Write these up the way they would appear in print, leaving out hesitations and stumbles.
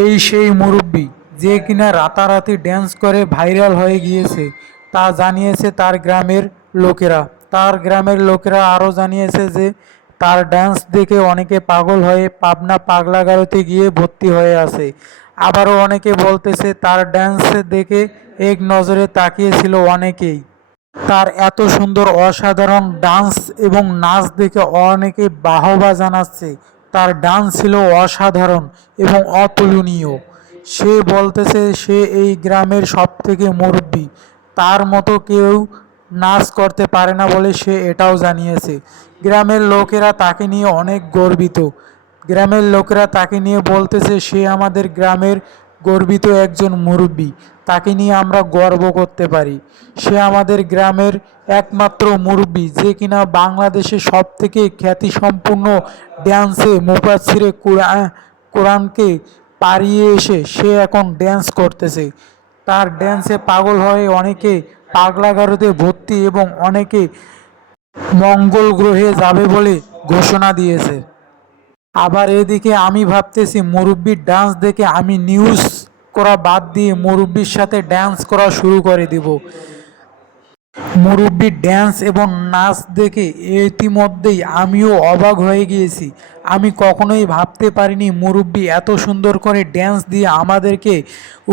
এই সেই মুরব্বি যে কিনা রাতারাতি ড্যান্স করে ভাইরাল হয়ে গিয়েছে, তা জানিয়েছে তার গ্রামের লোকেরা। তার গ্রামের লোকেরা আরও জানিয়েছে যে তার ড্যান্স দেখে অনেকে পাগল হয়ে পাবনা পাগলাগারোতে গিয়ে ভর্তি হয়ে আছে। আবারও অনেকে বলতেছে তার ড্যান্স দেখে এক নজরে তাকিয়েছিল অনেকেই। তার এত সুন্দর অসাধারণ ডান্স এবং নাচ দেখে অনেকে বাহবা জানাচ্ছে। তার ডান্স ছিল অসাধারণ এবং অতুলনীয়। সে বলতেছে সে এই গ্রামের সবথেকে মুরব্বি, তার মতো কেউ নাচ করতে পারে না বলে সে এটাও জানিয়েছে। গ্রামের লোকেরা তাকে নিয়ে অনেক গর্বিত। গ্রামের লোকেরা তাকে নিয়ে বলতেছে সে আমাদের গ্রামের গর্বিত একজন মুরব্বি, তাকে নিয়ে আমরা গর্ব করতে পারি। সে আমাদের গ্রামের একমাত্র মুরব্বি যে কিনা বাংলাদেশে সবথেকে খ্যাতিসম্পন্ন ড্যান্সে মুফাসসিরে কোরআনকে পাড়িয়ে এসে সে এখন ড্যান্স করতেছে। তার ড্যান্সে পাগল হয়ে অনেকে পাগলাগারদে ভর্তি এবং অনেকে মঙ্গল গ্রহে যাবে বলে ঘোষণা দিয়েছে। আবার এদিকে আমি ভাবতেছি মুরব্বির ডান্স দেখে আমি নিউজ করা বাদ দিয়ে মুরব্বির সাথে ডান্স করা শুরু করে দিব। মুরব্বির ড্যান্স এবং নাচ দেখে ইতিমধ্যেই আমিও অবাক হয়ে গিয়েছি। আমি কখনোই ভাবতে পারিনি মুরব্বি এত সুন্দর করে ড্যান্স দিয়ে আমাদেরকে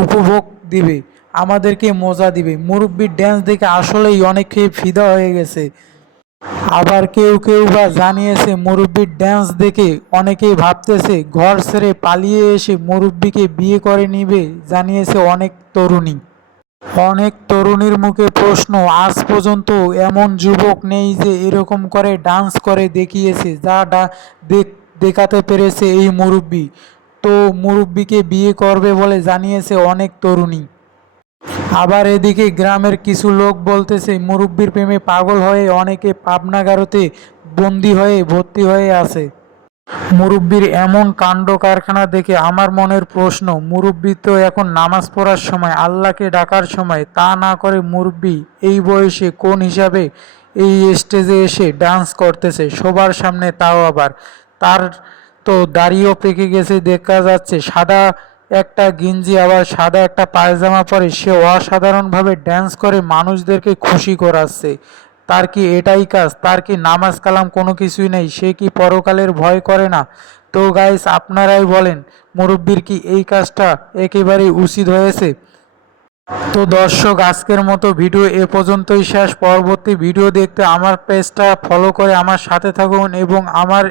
উপভোগ দিবে, আমাদেরকে মজা দিবে। মুরব্বির ড্যান্স দেখে আসলেই অনেকে ফিদা হয়ে গেছে। আবার কেউ কেউ বা জানিয়েছে মুরব্বির ড্যান্স দেখে অনেকেই ভাবতেছে ঘর ছেড়ে পালিয়ে এসে মুরব্বিকে বিয়ে করে নিবে, জানিয়েছে অনেক তরুণী। অনেক তরুণীর মুখে প্রশ্ন, আজ পর্যন্ত এমন যুবক নেই যে এরকম করে ডান্স করে দেখিয়েছে যা দেখাতে পেরেছে এই মুরব্বি। তো মুরব্বিকে বিয়ে করবে বলে জানিয়েছে অনেক তরুণী। আবার এদিকে গ্রামের কিছু লোক বলতেছে মুরব্বির প্রেমে পাগল হয়ে অনেকে পাবনাগারোতে বন্দি হয়ে ভর্তি হয়ে আছে। মুরব্বির এমন কাণ্ড কারখানা দেখে আমার মনের প্রশ্ন, মুরব্বি তো এখন নামাজ পড়ার সময়, আল্লাহকে ডাকার সময়, তা না করে মুরব্বি এই বয়সে কোন হিসাবে এই স্টেজে এসে ডান্স করতেছে সবার সামনে, তাও আবার তার তো দাড়িও পেকে গেছে দেখা যাচ্ছে। সাদা একটা গেঞ্জি আবার সাদা একটা পায়জামা পরে সে অসাধারণভাবে ড্যান্স করে মানুষদেরকে খুশি করাচ্ছে। তার কি এটাই কাজ? তার কি নামাজ কালাম কোনো কিছুই নেই? সে কি পরকালের ভয় করে না? তো গাইস, আপনারাই বলেন মুরব্বির কি এই কাজটা একেবারেই উচিত হয়েছে? তো দর্শক, আজকের মতো ভিডিও এ পর্যন্তই শেষ। পরবর্তী ভিডিও দেখতে আমার পেজটা ফলো করে আমার সাথে থাকুন এবং আমার